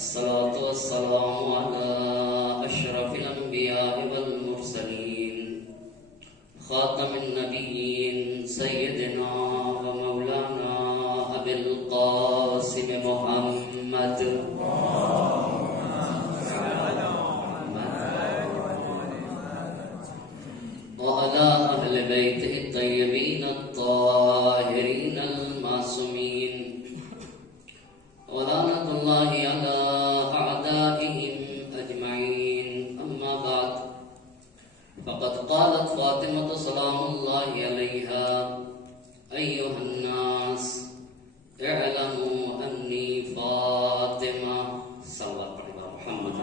الصلاة والسلام على أشرف الأنبياء والمرسلين خاتم النبيين سيدنا ومولانا أبي القاسم محمد وعلى أهل بيته الطيبين الطاهرين المعصومين ولعنة الله على أعدائهم أجمعين. أما بعد، فقد قالت فاطمة سلام الله عليها: أيها الناس اعلموا أني فاطمة. صلى الله عليه محمد.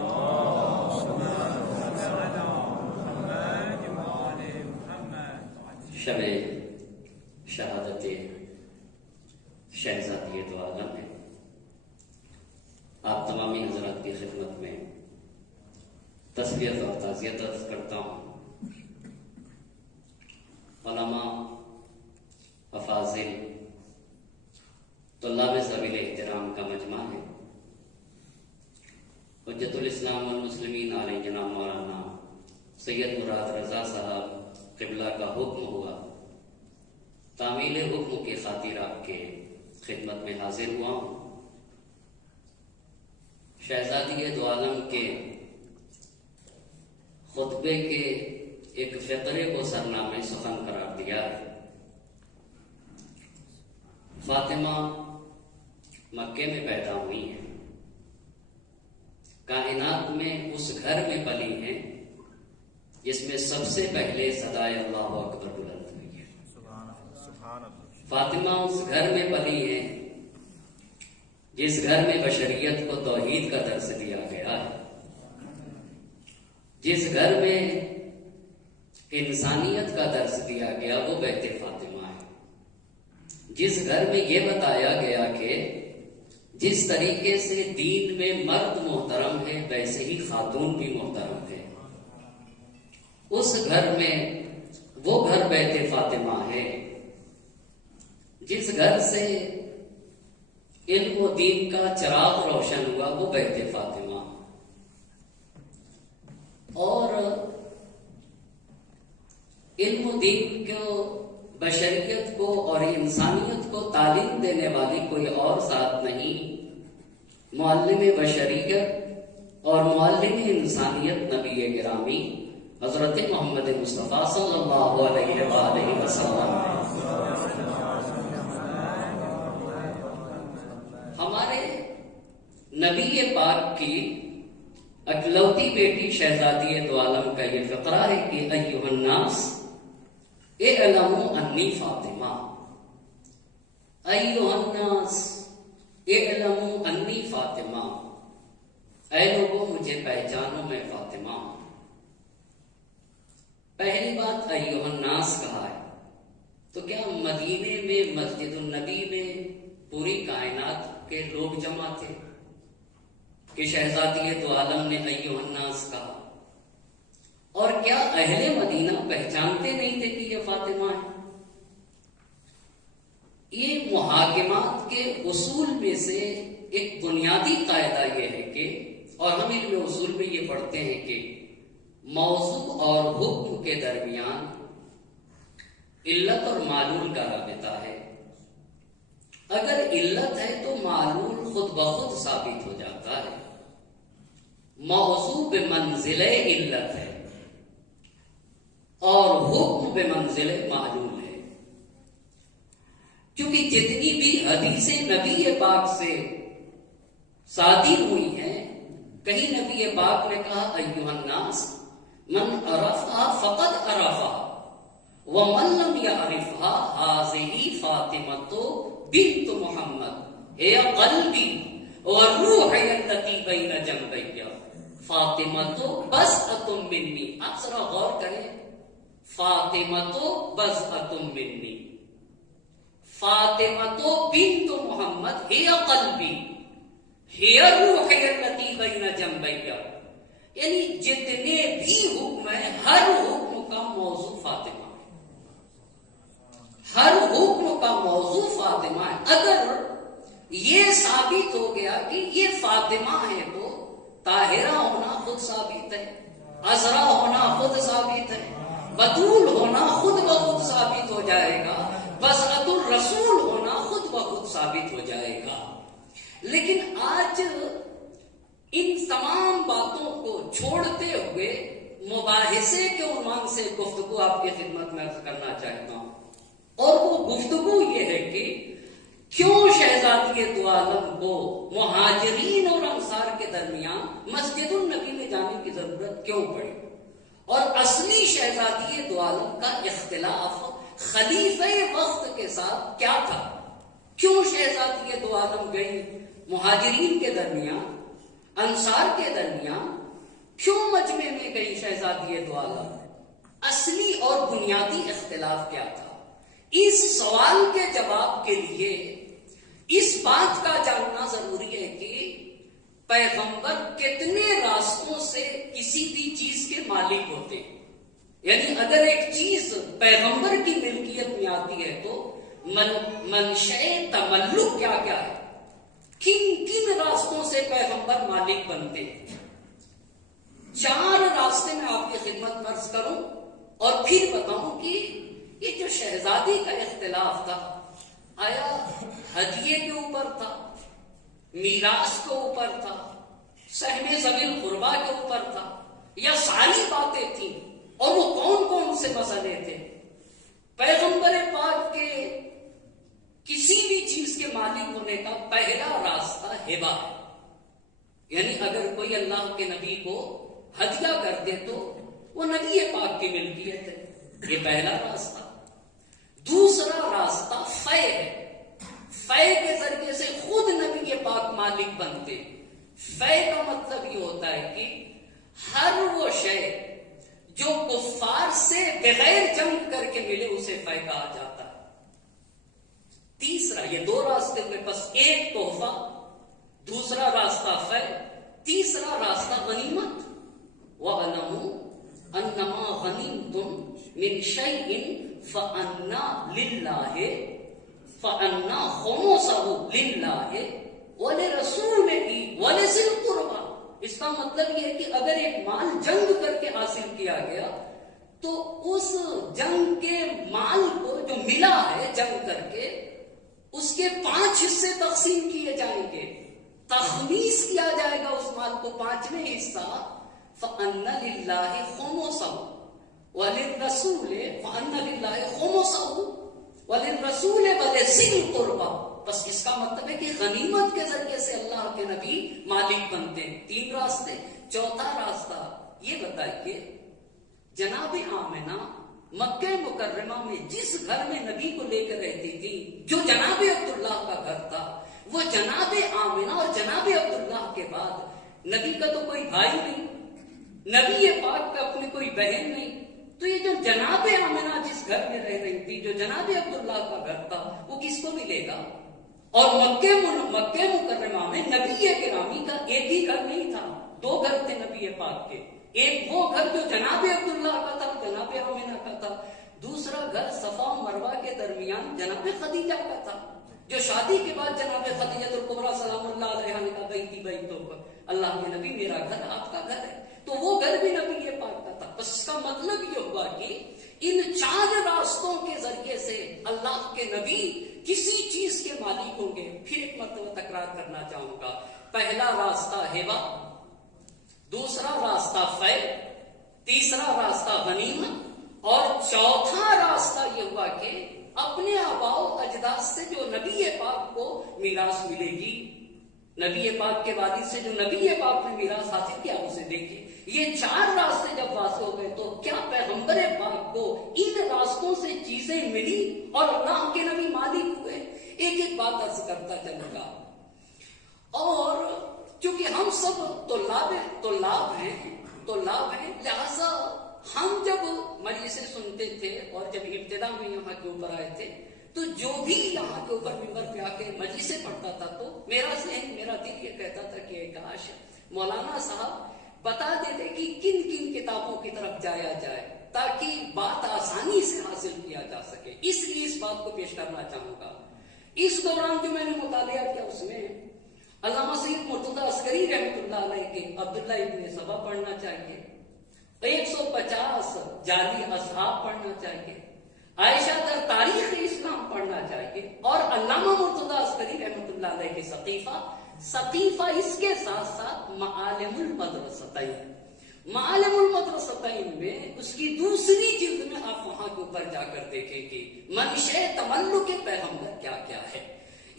شب شہادت شہزادی دو عالم ہے. آپ تمامی حضرات کی خدمت میں تسلیت اور تعزیت عرض کرتا ہوں. علماء، افاضل، طلاب ذویل احترام کا مجمع ہے. حجت الاسلام والمسلمین علیہ جناب مولانا سید مراد رضا صاحب قبلہ کا حکم ہوا. تعمیل حکم کی خاطر آپ کے خدمت میں حاضر ہوا ہوں. شہزادی دو عالم کے خطبے کے ایک فقرے کو سرنامہ سخن قرار دیا ہے. فاطمہ مکے میں پیدا ہوئی ہیں، کائنات میں اس گھر میں پلی ہیں جس میں سب سے پہلے صدائے اللہ اکبر بلند ہوئی ہے. فاطمہ اس گھر میں پلی ہیں جس گھر میں بشریت کو توحید کا درس دیا گیا ہے، جس گھر میں انسانیت کا درس دیا گیا وہ بیت فاطمہ ہے. جس گھر میں یہ بتایا گیا کہ جس طریقے سے دین میں مرد محترم ہے ویسے ہی خاتون بھی محترم ہے. اس گھر میں وہ گھر بیت فاطمہ ہے جس گھر سے علم و دین کا چراغ روشن ہوا وہ بیت فاطمہ. اور علم و دین کو، بشریت کو اور انسانیت کو تعلیم دینے والی کوئی اور ذات نہیں. معلم بشریت اور معلم انسانیت نبی گرامی حضرت محمد مصطفیٰ صلی اللہ علیہ وآلہ وسلم. ہمارے نبی پاک کی اکلوتی بیٹی شہزادی دو عالم کا یہ فقرہ ہے کہ ایھا الناس اعلموا انی فاطمہ. ایھا الناس اعلموا انی فاطمہ. اے لوگوں مجھے پہچانو میں فاطمہ ہوں. پہلی بات ایھا الناس کہا ہے تو کیا مدینے میں مسجد النبی میں پوری کائنات کے لوگ جمع تھے کہ شہزادی دو عالم نے ایھا الناس کہا؟ اور کیا اہل مدینہ پہچانتے نہیں تھے کہ یہ فاطمہ ہے؟ یہ محاکمات کے اصول میں سے ایک بنیادی قاعدہ یہ ہے کہ، اور ہم علم اصول میں یہ پڑھتے ہیں کہ موضوع اور حکم کے درمیان علت اور معلول کا رابطہ ہے. اگر علت ہے تو معلول خود بخود ثابت ہو جاتا ہے. موضوع بمنزلہ علت ہے اور حکم بمنزلہ معلول ہے. کیونکہ جتنی بھی حدیثیں نبی پاک سے صادر ہوئی ہیں، کہیں نبی پاک نے کہا ایھا الناس من عرفها فقد عرفها ومن لم يعرفها هذه فاطمة بنت محمد هي قلبي والروح التي بين جنبي فاطمة بضعة مني. آپ ذرا غور کریں، فاطمة بضعة مني، فاطمة بنت محمد هي قلبي هي الروح التي بين جنبي. یعنی جتنے بھی حکم ہیں ہر حکم کا موضوع فاطمہ ہے، ہر حکم کا موضوع فاطمہ ہے. اگر یہ ثابت ہو گیا کہ یہ فاطمہ ہے تو طاہرہ ہونا خود ثابت ہے، عذرا ہونا خود ثابت ہے، بطول ہونا خود بخود ثابت ہو جائے گا، بصرۃ الرسول ہونا خود بخود ثابت ہو جائے گا۔ لیکن آج ان تمام باتوں کو چھوڑتے ہوئے مباحثے کے عنوان سے گفتگو آپ کی خدمت میں عرض کرنا چاہتا ہوں، اور وہ گفتگو یہ ہے کہ کیوں شہزادی دو عالم کو مہاجرین اور انصار کے درمیان مسجد النبی میں جانے کی ضرورت کیوں پڑی، اور اصلی شہزادی دو عالم کا اختلاف خلیفہ وقت کے ساتھ کیا تھا، کیوں شہزادی دو عالم گئی مہاجرین کے درمیان انصار کے درمیان، کیوں مجمع میں گئی شہزادی دو عالم، اصلی اور بنیادی اختلاف کیا تھا؟ اس سوال کے جواب کے لیے اس بات کا جاننا ضروری ہے کہ پیغمبر کتنے راستوں سے کسی بھی چیز کے مالک ہوتے ہیں، یعنی اگر ایک چیز پیغمبر کی ملکیت میں آتی ہے تو منشأ تملک کیا کیا ہے، کن کن راستوں سے پیغمبر مالک بنتے ہیں؟ 4 راستے میں آپ کی خدمت میں عرض کروں اور پھر بتاؤں کہ یہ جو شہزادی کا اختلاف تھا آیا ہدیے کے اوپر تھا، میراث کے اوپر تھا، سہم ذوی القربیٰ کے اوپر تھا، یا ساری باتیں تھیں، اور وہ کون کون سے مسئلے تھے؟ پیغمبر پاک کے کسی بھی چیز کے مالک ہونے کا پہلا راستہ ہبہ ہے، یعنی اگر کوئی اللہ کے نبی کو ہدیہ کر دے تو وہ نبی پاک کی ملکیت ہے، یہ پہلا راستہ۔ دوسرا راستہ فے ہے، فے کے ذریعے سے خود نبی پاک مالک بنتے۔ فے کا مطلب یہ ہوتا ہے کہ ہر وہ شے جو کفار سے بغیر جنگ کر کے ملے اسے فے کہا جاتا ہے۔ تیسرا، یہ 2 راستے میں بس ایک تحفہ، دوسرا راستہ فے، تیسرا راستہ غنیمت۔ وَاعْلَمُوا أَنَّمَا غَنِمْتُم مِّن شَيْءٍ فَأَنَّ لِلَّهِ فَأَنَّ خُمُسَهُ لِلَّهِ وَلِرَسُولِهِ وَلِذِي الْقُرْبَىٰ۔ اس کا مطلب یہ ہے کہ اگر ایک مال جنگ کر کے حاصل کیا گیا تو اس جنگ کے مال کو جو ملا ہے جنگ کر کے اس کے 5 حصے تقسیم کیے جائیں گے، تخمیس کیا جائے گا اس مال کو 5واں حصہ۔ فَأَنَّ لِلَّهِ خُمُسَهُ وَلِلرَّسُولِ فَأَنَّ لِلَّهِ خُمُسَهُ وَلِلرَّسُولِ وَلِذِي الْقُرْبَىٰ۔ بس اس کا مطلب ہے کہ غنیمت کے ذریعے سے اللہ کے نبی مالک بنتے ہیں۔ 3 راستے۔ چوتھا راستہ یہ بتائیے، جناب آمنہ مکہ مکرمہ میں جس گھر میں نبی کو لے کر رہتی تھی، جو جناب عبداللہ کا گھر تھا، وہ جناب آمنہ اور جناب عبداللہ کے بعد نبی کا تو کوئی بھائی نہیں، نبی پاک کا اپنی کوئی بہن نہیں، تو یہ جو جناب آمنہ جس گھر میں رہ رہی تھی، جو جناب عبداللہ کا گھر تھا، وہ کس کو ملے گا؟ اور مکہ مکرمہ میں نبی گرامی کا ایک ہی گھر نہیں تھا، 2 گھر تھے نبی پاک کے۔ ایک وہ گھر جو جناب عبداللہ کا تھا، جناب آمنہ کا تھا، دوسرا گھر صفا و مروہ کے درمیان جناب خدیجہ کا تھا، جو شادی کے بعد جناب خدیجہ الکبریٰ سلام اللہ علیہا نے کہا بیتی بیتو، اللہ کے نبی میرا گھر آپ کا گھر ہے، تو وہ گھر بھی نبی پاک کا تھا۔ بس اس کا مطلب یہ ہوا کہ ان 4 راستوں کے ذریعے سے اللہ کے نبی کسی چیز کے مالک ہوں گے۔ پھر ایک مرتبہ تکرار کرنا چاہوں گا، پہلا راستہ ہبہ، دوسرا راستہ فے، تیسرا راستہ غنیمت، اور چوتھا راستہ یہ ہوا کہ اپنے آباء و اجداد سے جو نبی پاک کو میراث ملے گی، نبی پاک کے والد سے جو نبی پاک نے میراث حاصل کیا اسے دیکھیں۔ یہ 4 راستے جب واضح ہو گئے تو کیا پیغمبر پاک کو ان راستوں سے چیزیں ملی اور اللہ کے نبی مالک ہوئے؟ ایک ایک بات عرض کرتا چلوں گا، اور چونکہ ہم سب طلاب ہیں، لہذا ہم جب مجلسیں سنتے تھے اور جب ابتدا میں یہاں کے اوپر آئے تھے تو جو بھی یہاں کے اوپر ممبر پہ آ کے مجلسیں پڑھتا تھا تو میرا ذہن، میرا دل یہ کہتا تھا کہ کاش مولانا صاحب بتا دیتے کہ کن کن کتابوں کی طرف جایا جائے تاکہ بات آسانی سے حاصل کیا جا سکے۔ اس لیے اس بات کو پیش کرنا چاہوں گا، اس دوران جو میں نے مطالعہ کیا اس میں علامہ سید مرتضی عسکری رحمۃ اللہ علیہ کے عبداللہ ابن سبا پڑھنا چاہیے، 150 جعلی اصحاب پڑھنا چاہیے، عائشہ در تاریخ اسلام پڑھنا چاہیے، اور علامہ مرتضی عسکری رحمۃ اللہ علیہ کے سقیفہ اس کے ساتھ ساتھ معالم المدرستین، معالم المدرستین میں اس کی دوسری جلد میں آپ وہاں کے اوپر جا کر دیکھیں کہ منشأ تملک پیغمبر کیا کیا ہے۔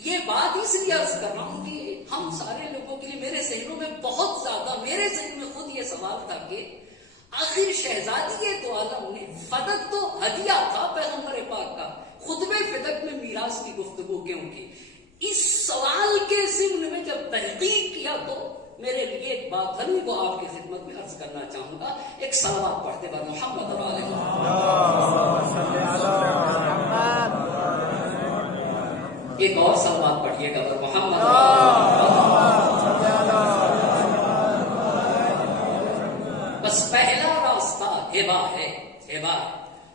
یہ بات اس لیے عرض کر رہا ہوں کہ ہم سارے لوگوں کے لیے میرے ذہنوں میں بہت زیادہ، میرے ذہن میں خود یہ سوال تھا کہ آخر شہزادی دو عالم نے فدق تو ہدیہ تھا پیغمبر پاک کا، خطبہ فدق میں میراث کی گفتگو کیوں کی؟ اس سوال کے ضمن میں جب تحقیق کیا تو میرے لیے ایک بات ہم کو آپ کی خدمت میں عرض کرنا چاہوں گا، ایک صلوات پڑھتے بر محمد اور آل محمد، ایک اور صلوات پڑھیے گا بر محمد اور آل محمد۔ بس پہلا راستہ ہبا ہے، ہبا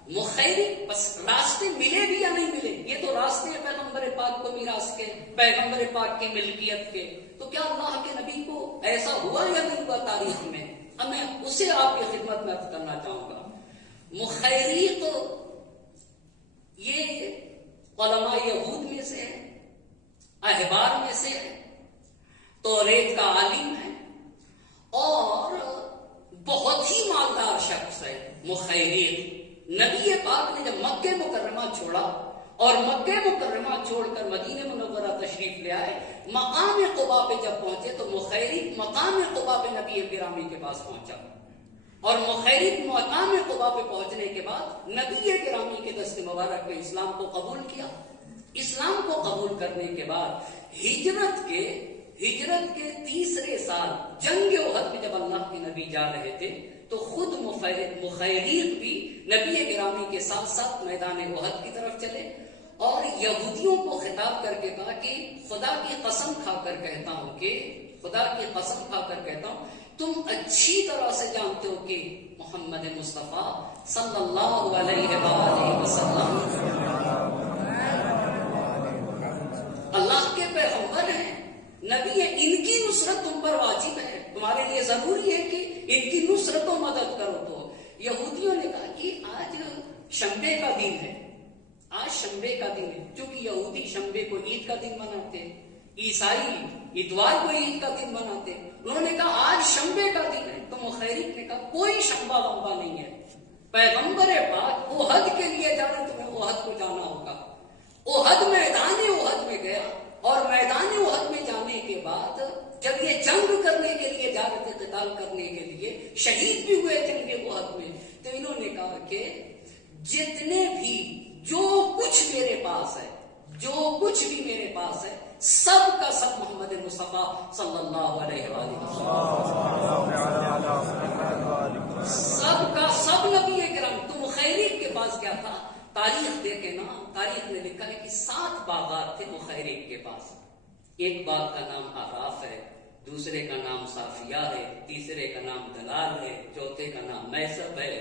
مخیری، بس راستے ملے بھی یا نہیں ملے، یہ تو راستے ہیں پیغمبر پاک کو میراث کے، پیغمبر پاک کی ملکیت کے، تو کیا اللہ کے نبی کو ایسا ہوا یا نہیں ہوا تاریخ میں؟ اب میں اسے آپ کی خدمت میں عرض کرنا چاہوں گا۔ مخیریق یہ علماء یہود میں سے ہے، احبار میں سے ہے، توریت کا عالم ہے اور بہت ہی مالدار شخص ہے۔ مخیریق نبی پاک نے جب مکہ مکرمہ چھوڑا اور مکہ مکرمہ چھوڑ کر مدینہ منورہ تشریف لے آئے، مقام قباء پہ جب پہنچے تو مخیریق مقام قباء پہ نبی گرامی کے پاس پہنچا، اور مخیریق مقام قباء پہ پہنچنے کے بعد نبی گرامی کے دست مبارک پہ اسلام کو قبول کیا۔ اسلام کو قبول کرنے کے بعد ہجرت کے تیسرے سال جنگ احد میں جب اللہ کے نبی جا رہے تھے تو خود مخیریق بھی نبی گرامی کے ساتھ ساتھ میدان احد کی طرف چلے اور یہودیوں کو خطاب کر کے کہا کہ خدا کی قسم کھا کر کہتا ہوں تم اچھی طرح سے جانتے ہو کہ محمد مصطفیٰ صلی اللہ علیہ وآلہ وسلم اللہ کے پیغمبر ہیں، نبی ہے، ان کی نصرت تم پر واجب ہے، تمہارے لیے ضروری ہے کہ ان کی نصرت و مدد کرو۔ تو یہودیوں نے کہا کہ آج شنبے کا دن ہے، آج شنبے کا دن ہے، چونکہ یہودی شنبے کو عید کا دن مناتے، عیسائی اتوار کو عید کا دن مناتے، انہوں نے کہا آج شنبے کا دن ہے۔ تو مخیریق نے کہا کوئی شنبہ ومبا نہیں ہے، پیغمبر پاک احد کے لیے جا رہے، تمہیں احد کو جانا ہوگا۔ میدان احد میں گیا اور میدان احد میں جانے کے بعد جب یہ جنگ کرنے کے لیے جا رہے تھے، قتال کرنے کے لیے، شہید بھی ہوئے جنگ احد میں، تو انہوں نے کہا کہ جتنے بھی جو کچھ میرے پاس ہے سب کا سب محمد مصطفیٰ صلی اللہ علیہ وآلہ وسلم، سب کا سب نبی کرام۔ تو مخیریق کے پاس کیا تھا؟ تاریخ دیکھے نا، تاریخ نے لکھا ہے کہ 7 باغات تھے مخیریق کے پاس۔ ایک باغ کا نام آراف ہے، دوسرے کا نام صافیہ ہے، تیسرے کا نام دلال ہے، چوتھے کا نام میسب ہے،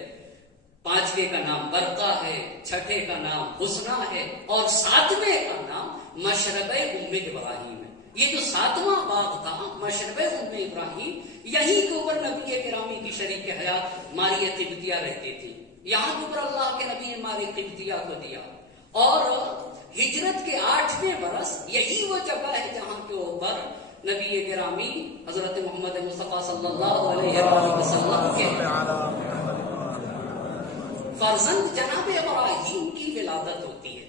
پانچویں کا نام برقع ہے، چھٹے کا نام حسنہ ہے، اور 7ویں کا نام مشرب ام ابراہیم ہے۔ یہ جو 7واں باغ تھا مشرب ام ابراہیم، یہیں کے اوپر نبی گرامی کی شریک حیات ماریہ قبطیہ رہتی تھی، یہاں کے اوپر اللہ کے نبی نے ماری قبطیہ کو دیا، اور ہجرت کے 8ویں برس یہی وہ جگہ ہے جہاں کے اوپر نبی گرامی حضرت محمد مصطفیٰ صلی اللہ علیہ وآلہ وسلم کے فرزند جناب ابراہیم کی ولادت ہوتی ہے،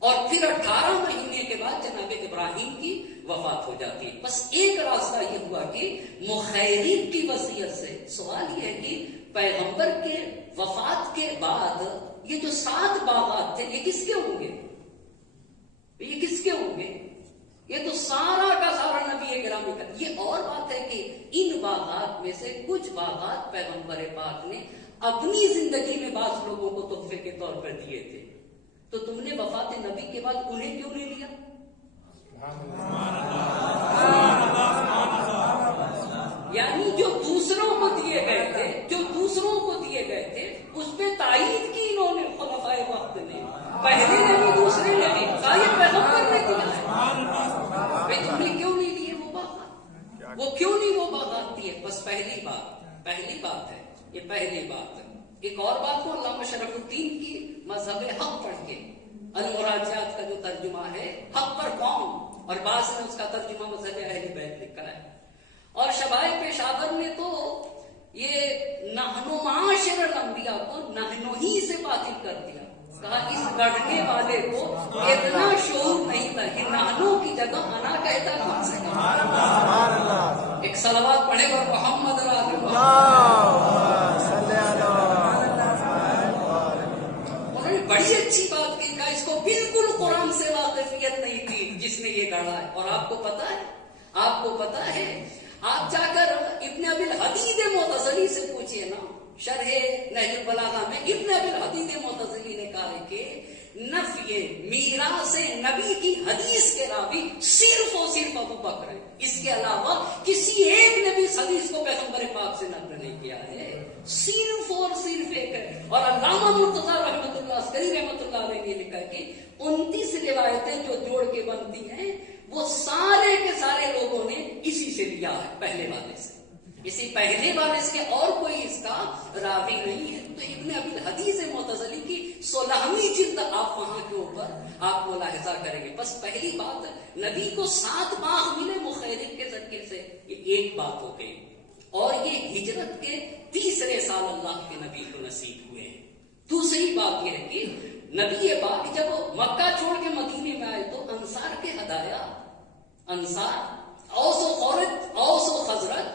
اور پھر 18 مہینے کے بعد جناب ابراہیم کی وفات ہو جاتی ہے۔ بس ایک راستہ یہ ہوا کہ مخیریق کی وصیت سے، سوال یہ ہے کہ پیغمبر کے وفات کے بعد یہ جو 7 باغات تھے یہ کس کے ہوں گے؟ یہ کس کے ہوں گے؟ یہ تو سارا کا سارا نبی گرامی کا۔ یہ اور بات ہے کہ ان باغات میں سے کچھ باغات پیغمبر پاک نے اپنی زندگی میں بعض لوگوں کو تحفے کے طور پر دیے تھے، تو تم نے وفات نبی کے بعد انہیں کیوں نہیں لیا؟ یعنی جو دوسروں کو دیے گئے تھے اس پہ تائید کی انہوں نے خلفائے وقت نے، پہلے نے بھی دوسرے نے بھی، یہ پیغمبر نے دیا۔ وہ کیوں نہیں وہ بات آتی ہے؟ بس پہلی بات ہے، یہ پہلی بات ہے۔ ایک اور بات کو علامہ شرف الدین کی مذہب حق پڑھ کے المراجعات کا جو ترجمہ ہے حق پر قوم، اور بعض نے اس کا ترجمہ مذہب اہل بیت لکھا ہے، اور شبائے پیشاور نے تو یہ نحنو معاشر الانبیاء کو نحنو ہی سے باطل کر دیا، کہا اس گڑھنے والے کو اتنا شعور نہیں تھا کہ نحنو کی جگہ انا کہتا کم سے کم۔ ایک صلوات پڑھے اور محمد بڑی اچھی بات کی، کہا اس کو بالکل قرآن سے واقفیت نہیں تھی جس نے یہ گڑھا ہے۔ اور آپ کو پتا ہے آپ جا کر ابن ابی الحدید معتزلی سے پوچھئے نا، شرح نہج البلاغہ میں ابن ابی الحدید معتزلی نے کہا ہے کہ نفی میراث نبی کی حدیث کے راوی صرف اور صرف ابو بکر ہے، اس کے علاوہ کسی ایک نے بھی اس حدیث کو پیغمبر پاک سے نقل نہیں کیا ہے، صرف اور صرف ایک ہے۔ اور علامہ مرتضیٰ رحمۃ اللہ عسکری رحمۃ اللہ علیہ نے لکھا کہ 29 روایتیں جو جوڑ کے بنتی ہیں وہ سارے کے سارے لوگوں نے اسی سے لیا ہے، پہلے والے سے، اسی پہلے والے سے، اور کوئی اس کا راوی نہیں ہے۔ تو ابن ابی الحدیث معتزلی کی 16ویں جلد آپ وہاں کے اوپر آپ ملاحظہ کریں گے۔ بس پہلی بات، نبی کو 7 باغ ملے مخیرق کے ذریعے سے، یہ ایک بات ہو گئی، اور یہ ہجرت کے 30 سال اللہ کے نبی کو نصیب ہوئے ہیں۔ دوسری بات یہ ہے کہ نبی پاک جب مکہ چھوڑ کے مدینے میں آئے تو انصار کے ہدایا، انصار اوس و خزرج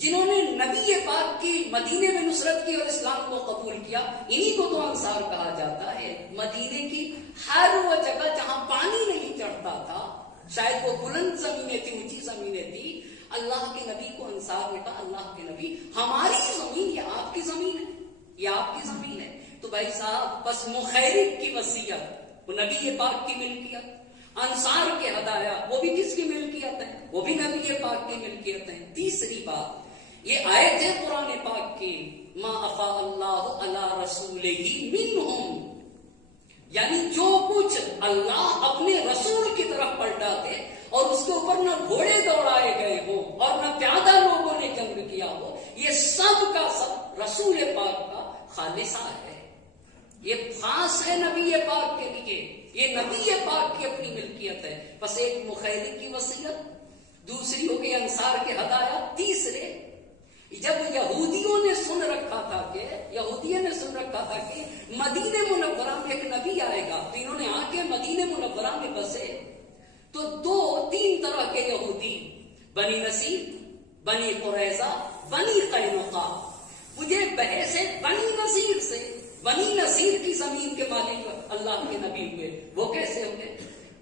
جنہوں نے نبی پاک کی مدینے میں نصرت کی اور اسلام کو قبول کیا، انہی کو تو انصار کہا جاتا ہے۔ مدینے کی ہر وہ جگہ جہاں پانی نہیں چڑھتا تھا، شاید وہ بلند زمینیں تھی، اونچی زمینیں تھی، اللہ کے نبی کو انصار نے کہا اللہ کے نبی ہماری زمین یہ آپ کی زمین ہے، یہ آپ کی زمین ہے۔ تو بھائی صاحب بس مخیرق کی وصیت وہ نبی پاک کی ملکیت، انصار کے ہدایا وہ بھی کس کی ملکیت ہے؟ وہ بھی نبی پاک کی ملکیت ہے۔ تیسری بات، یہ آیت ہے قرآن پاک کی، ما افاء اللہ علی رسولہ منہم، یعنی جو کچھ اللہ اپنے رسول کی طرف پلٹاتے اور اس کے اوپر نہ گھوڑے دوڑائے گئے ہو اور نہ پیادہ لوگوں نے جنگ کیا ہو، یہ سب کا سب رسول پاک کا خالصہ ہے، یہ خاص ہے نبی پاک کے لیے، یہ نبی پاک کی اپنی ملکیت ہے۔ بس ایک مخیرق کی وصیت، دوسری ہو گئی انصار کے ہدایا، تیسرے جب یہودیوں نے سن رکھا تھا کہ مدینہ منورہ میں ایک نبی آئے گا، تو انہوں نے آ کے مدینہ منورہ میں بسے، تو 2-3 طرح کے یہودی، بنی نصیر، بنی قریظہ، بنی قینقاع، مجھے بحث ہے بنی نصیر سے، بنی نصیر کی زمین کے مالک اللہ کے نبی ہوئے، وہ کیسے ہوئے؟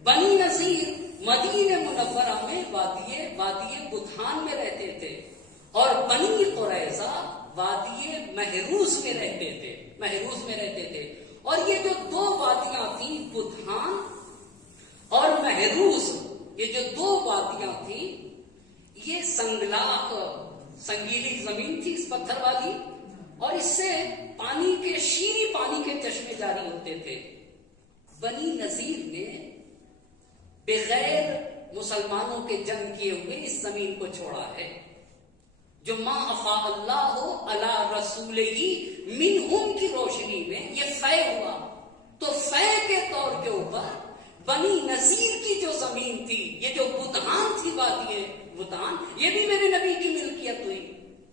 بنی نصیر مدینہ منورہ میں وادی بطحان میں رہتے تھے، اور بنی قریظہ وادی محروز میں رہتے تھے، اور یہ جو 2 وادیاں تھیں بطحان اور محروز، یہ جو 2 وادیاں تھیں یہ سنگیلی زمین تھی، اس پتھر والی، اور اس سے شیریں پانی کے چشمے جاری ہوتے تھے۔ بنی نذیر نے بغیر مسلمانوں کے جنگ کیے ہوئے اس زمین کو چھوڑا ہے، جو ما افاء اللہ علی رسولہ منہم کی روشنی میں یہ فے ہوا، تو فے کے طور کے اوپر بنی نذیر کی جو زمین تھی، یہ جو بطحان تھی، وادی بطحان، یہ بھی میرے نبی کی ملکیت ہوئی۔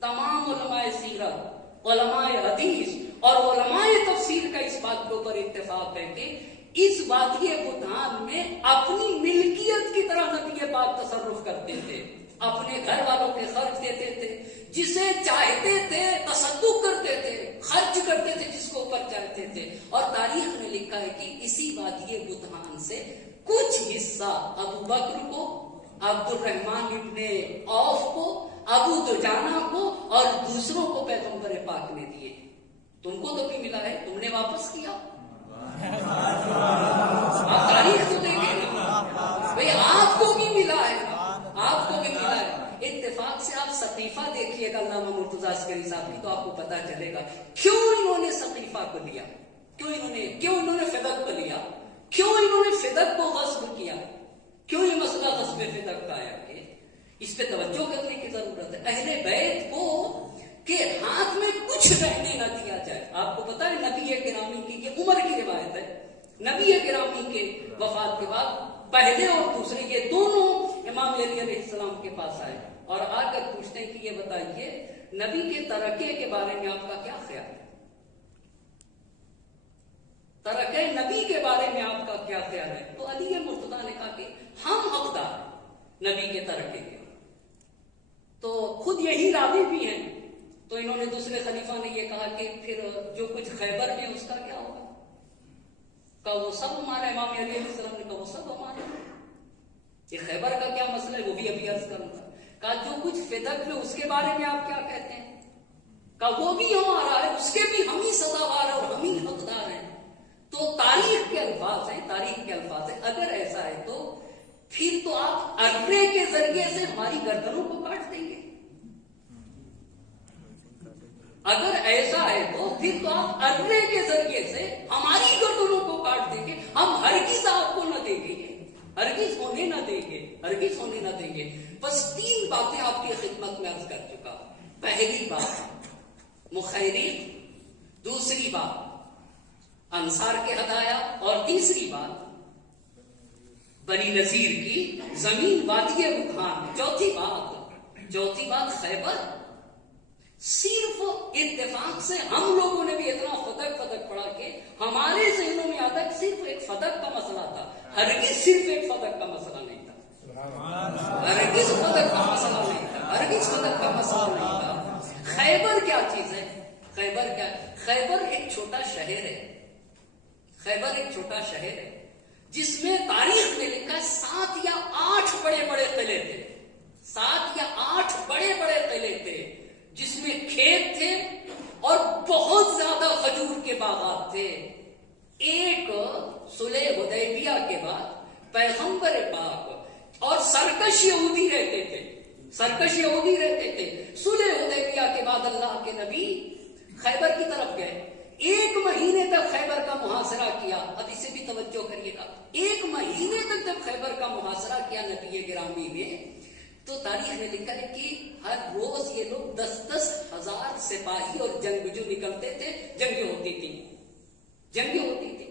تمام علماء سیرت، علماء حدیث اور علماء تفسیر کا اس بات کے اوپر اتفاق ہے کہ اس وادی بطحان میں اپنی ملکیت کی طرح نبی پاک تصرف کرتے تھے، اپنے گھر والوں کے خرچ دیتے تھے، جسے چاہتے تھے تصدق کرتے تھے، خرچ کرتے تھے جس کو اوپر چاہتے تھے۔ اور تاریخ نے لکھا ہے کہ اسی وادی بطحان سے کچھ حصہ ابو بکر کو، عبد الرحمن ابن عوف کو، ابو دجانہ کو اور دوسروں کو پیغمبر پاک نے دیے۔ تم کو تو بھی ملا ہے، تم نے واپس کیا، آپ تاریخ تو دیکھیں نا بھئی، آپ کو بھی ملا ہے، آپ کو بھی ملا ہے۔ اتفاق سے آپ سقیفہ دیکھیے گا علامہ مرتضیٰ عسکری صاحب کی، تو آپ کو پتا چلے گا کیوں انہوں نے سقیفہ کو لیا، کیوں انہوں نے فدق کو لیا، کیوں انہوں نے فدق کو غصب کیا، کیوں یہ مسئلہ غصب فدق کا آیا کہ اس پہ توجہ کرنے کی ضرورت ہے. اہل بیت کو کہ ہاتھ میں کچھ رہنے نہ دیا جائے. آپ کو پتا ہے نبی گرامی کی یہ عمر کی روایت ہے. نبی گرامی کے وفات کے بعد پہلے اور دوسرے یہ دونوں امام علی علیہ السلام کے پاس آئے اور آ کر پوچھتے ہیں کہ یہ بتائیے نبی کے ترکے کے بارے میں آپ کا کیا خیال ہے؟ ترکے نبی کے بارے میں آپ کا کیا خیال ہے؟ تو علی مرتضیٰ نے کہا کہ ہم حقدار ہیں نبی کے ترکے کے. تو خود یہی راوی بھی ہیں. تو انہوں نے دوسرے خلیفہ نے یہ کہا کہ پھر جو کچھ خیبر میں اس کا کیا ہوگا؟ کہ وہ سب ہمارا. امام علی علیہ السلام نے کہا وہ سب ہمارا. یہ خیبر کا کیا مسئلہ ہے وہ بھی ابھی عرض کروں گا. کہا جو کچھ فدق میں اس کے بارے میں آپ کیا کہتے ہیں؟ کہا وہ بھی ہمارا ہے, اس کے بھی ہم ہی سزاوار ہیں اور ہم ہی حقدار ہیں. تو تاریخ کے الفاظ ہیں, تاریخ کے الفاظ ہیں. اگر ایسا ہے تو پھر تو آپ ارے کے ذریعے سے ہماری گردنوں کو کاٹ دیں گے. اگر ایسا ہے تو پھر تو آپ ارے کے ذریعے سے ہماری گردنوں کو کاٹ دیں گے. ہم ہرگز آپ کو نہ دیں گے, ہرگز ہونے نہ دیں گے, ہرگز ہونے نہ دیں گے. بس 3 باتیں آپ کی خدمت میں عرض کر چکا. پہلی بات مخیریت, دوسری بات انصار کے ہدایا, اور تیسری بات بنی نذیر کی زمین وادی رکھان. چوتھی بات خیبر. صرف اتفاق سے ہم لوگوں نے بھی اتنا فدق پڑھا کہ ہمارے ذہنوں میں آتا ہے صرف ایک فدق کا مسئلہ تھا. ہرگز صرف ایک فدق کا مسئلہ نہیں تھا. ہرگز فدق کا مسئلہ نہیں تھا. ہرگز فدق کا مسئلہ نہیں تھا. خیبر کیا چیز ہے؟ خیبر کیا؟ خیبر ایک چھوٹا شہر ہے. خیبر ایک چھوٹا شہر ہے جس میں تاریخ میں لکھا 7 یا 8 بڑے بڑے قلعے تھے. 7 یا 8 بڑے بڑے قلعے تھے جس میں کھیت تھے اور بہت زیادہ کھجور کے باغات تھے. ایک صلح حدیبیہ کے بعد پیغمبر پاک اور سرکش یہودی رہتے تھے. صلح حدیبیہ کے بعد اللہ کے نبی خیبر کی طرف گئے. 1 مہینے تک خیبر کا محاصرہ کیا. اب اسے بھی توجہ کریے گا. 1 مہینے تک جب خیبر کا محاصرہ کیا نبی گرامی نے, تو تاریخ میں لکھا ہے کہ ہر روز یہ لوگ 10-10 ہزار سپاہی اور جنگجو نکلتے تھے. جنگیں ہوتی تھی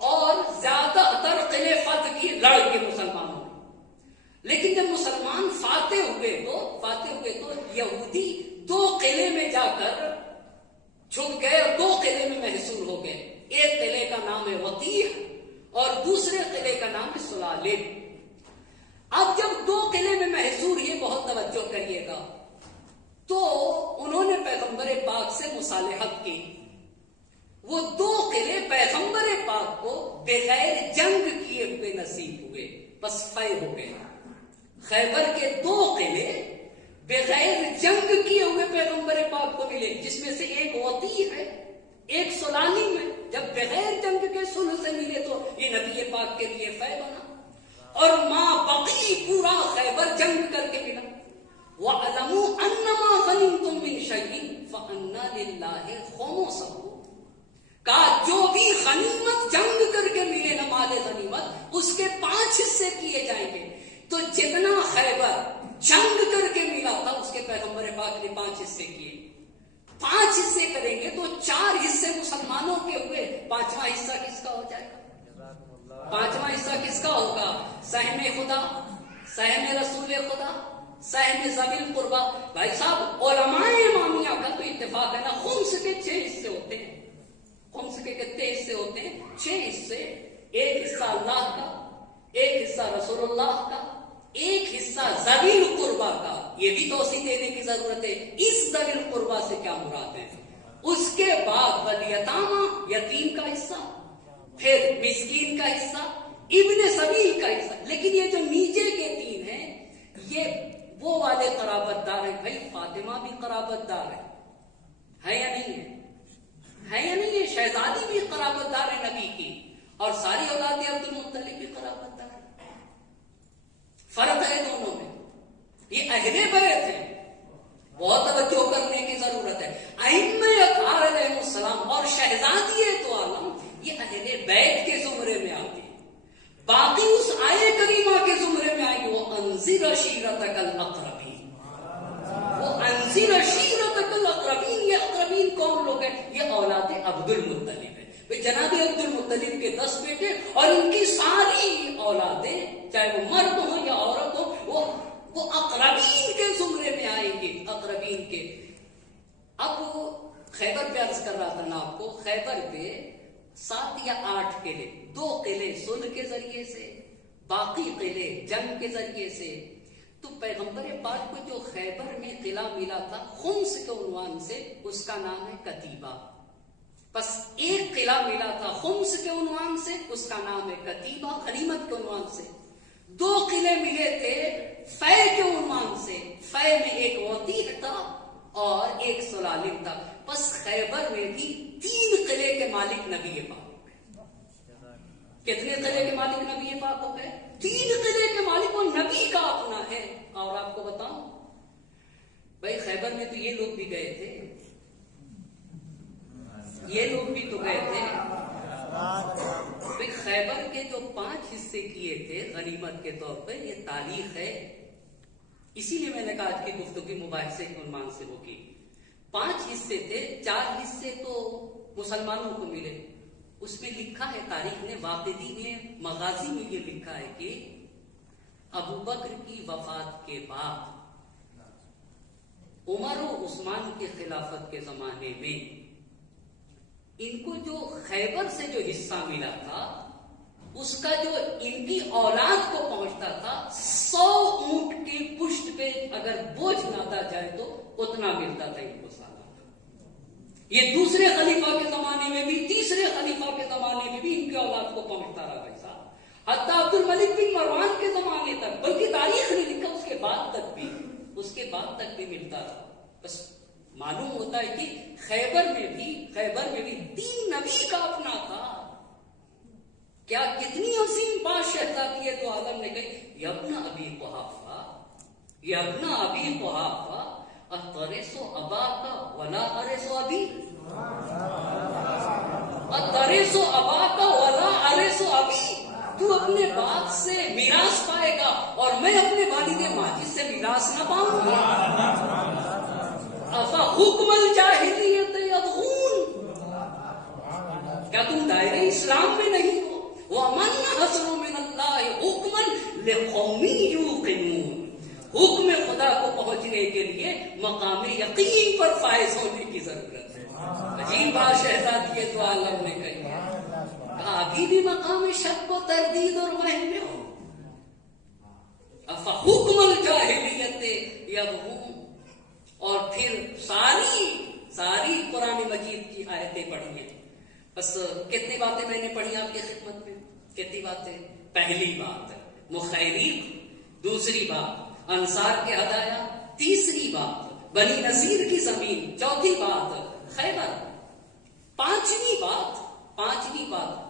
اور زیادہ تر قلعے فتح کیے لڑ کے مسلمانوں نے. لیکن جب مسلمان فاتح ہوئے تو یہودی 2 قلعے میں جا کر چھپ گئے اور 2 قلعے میں محصور ہو گئے. ایک قلعے کا نام ہے وطیح اور دوسرے قلعے کا نام ہے سلالم. اب جب 2 قلعے میں محصور یہ بہت توجہ کریے گا, تو انہوں نے پیغمبر پاک سے مصالحت کی. وہ 2 قلعے پیغمبر پاک کو بغیر جنگ کیے ہوئے نصیب ہوئے, بس فیض ہو گئے. خیبر کے 2 قلعے بغیر جنگ کیے ہوئے پیغمبر پاک کو ملے, جس میں سے ایک وطیح ہے, ایک سلالم ہے. جب بغیر جنگ کے صلح سے ملے تو یہ نبی پاک کے لیے فیض بنا. اور ماں بقی پورا خیبر جنگ کر کے ملا. وَعَلَمُوا أَنَّمَا غَنِمْتُم مِّن شَيْءٍ فَأَنَّ لِلَّهِ خُمُسَهُ. کہا جو بھی غنیمت جنگ کر کے ملے نا مال غنیمت, اس کے 5 حصے کیے جائیں گے. تو جتنا خیبر جنگ کر کے ملا تھا اس کے پیغمبر پاک نے 5 حصے کیے. 5 حصے کریں گے تو 4 حصے مسلمانوں کے ہوئے. 5واں حصہ کس کا ہو جائے گا؟ 5واں حصہ کس کا ہوگا؟ سہم خدا, سہم رسول خدا, سہم ذوی القربا. بھائی صاحب علماء امامیہ کا تو اتفاق ہے نا, خمس کے 6 حصے ہوتے ہیں. خمس کے کتنے حصے ہوتے ہیں؟ 6 حصے. ایک حصہ اللہ کا, ایک حصہ رسول اللہ کا, ایک حصہ ذوی القربا کا. یہ بھی توضیح دینے کی ضرورت ہے, اس ذوی القربا سے کیا مراد ہے. اس کے بعد والیتاما, یتیم کا حصہ, پھر مسکین کا حصہ, ابن سبیل کا حصہ. لیکن یہ جو نیچے کے 3 ہیں یہ وہ والے قرابت دار ہیں. بھائی فاطمہ بھی قرابت دار ہے یا نہیں ہے؟ یا نہیں ہے؟ شہزادی بھی قرابت دار ہے نبی کی, اور ساری اولاد عبد المطلب بھی قرابت دار ہے. فرق ہے دونوں میں. یہ اہل بیت ہیں, بہت توجہ کرنے کی ضرورت ہے. ائمہ اطہار علیہ السلام اور شہزادی تو عالم یہ اہل بیت کے زمرے میں آتے ہیں. باقی اس آیے کریمہ کے زمرے میں آئے گی, وہ انذر عشیرتک وَأَنذِرْ عَشِيرَتَكَ الْأَقْرَبِينَ. یہ اقربین کون لوگ ہیں؟ یہ اولاد عبد المطلب ہے. جناب عبد المطلب کے 10 بیٹے اور ان کی ساری اولادیں چاہے وہ مرد ہوں یا عورت ہو وہ اقربین کے زمرے میں آئیں گے. اقربین کے. اب خیبر پہ عرض کر رہا تھا نا آپ کو, خیبر پہ 7 یا 8 قلعے, 2 قلعے صلح کے ذریعے سے, باقی قلعے جنگ کے ذریعے سے. تو پیغمبر پاک کو جو خیبر میں قلعہ ملا تھا خمس کے عنوان سے, اس کا نام ہے کتیبہ. بس ایک قلعہ ملا تھا خمس کے عنوان سے, اس کا نام ہے کتیبہ غنیمت کے عنوان سے. 2 قلعے ملے تھے فے کے عنوان سے, فے میں ایک وطیح تھا اور ایک سلالم تھا. بس خیبر میں بھی 3 قلعے کے مالک نبی پاک ہو گئے. کتنے قلعے کے مالک نبی پاک ہو گئے؟ 3 قلعے کے مالک, اور نبی کا اپنا ہے. اور آپ کو بتاؤں بھائی, خیبر میں تو یہ لوگ بھی گئے تھے, یہ لوگ بھی تو گئے تھے. خیبر کے جو 5 حصے کیے تھے غنیمت کے طور پر, یہ تاریخ ہے. اسی لیے میں نے کہا آج کی گفتگو مباحثے کے عنوان سے ہوگی. 5 حصے تھے, 4 حصے تو مسلمانوں کو ملے. اس میں لکھا ہے تاریخ نے, واقعی نے مغازی میں یہ لکھا ہے کہ ابو بکر کی وفات کے بعد عمر و عثمان کے خلافت کے زمانے میں ان کو جو خیبر سے جو حصہ ملا تھا اس کا جو ان کی اولاد کو پہنچتا تھا 100 اونٹ کی پشت پہ اگر بوجھ لادا جائے تو اتنا ملتا تھا ان کو سالانہ. یہ دوسرے خلیفہ کے زمانے میں بھی, تیسرے خلیفہ کے زمانے میں بھی ان کی اولاد کو پہنچتا رہا بھائی صاحب. حتیٰ عبد الملک بن مروان کے زمانے تک, بلکہ تاریخ نے لکھا اس کے بعد تک بھی ملتا رہا. بس معلوم ہوتا ہے کہ خیبر میں بھی 3 نبی کا اپنا تھا. کیا کتنی عظیم بات شہزادی ہے تو عالم نے کہی, یبن ابی قحافہ اترث اباک ولا ارث ابی, اترث اباک ولا ارث ابی. تو اپنے باپ سے میراث پائے گا اور میں اپنے والد ماجد سے میراث نہ پاؤں گا. افا حکم الجاہلیت یبغون, کیا تم دائرے اسلام میں نہیں ہو؟ وَمَنْ أَحْسَنُ مِنَ اللَّهِ حُکْمًا لِقَوْمٍ یُوقِنُونَ. حکم خدا کو پہنچنے کے لیے مقام یقین پر فائز ہونے کی ضرورت ہے. عجیب بات شہزادی ہے تو عالم نے کہی, ابھی بھی مقام شک و تردید اور وہم میں ہو. حکم الجاہلیت یبغون. اور پھر ساری قرآن مجید کی آیتیں پڑھی ہیں. بس کتنی باتیں میں نے پڑھی آپ کی خدمت میں, کتنی باتیں. پہلی بات مخیریق, دوسری بات انصار کے ہدایا, تیسری بات بنی نذیر کی زمین, چوتھی بات خیبر, پانچویں بات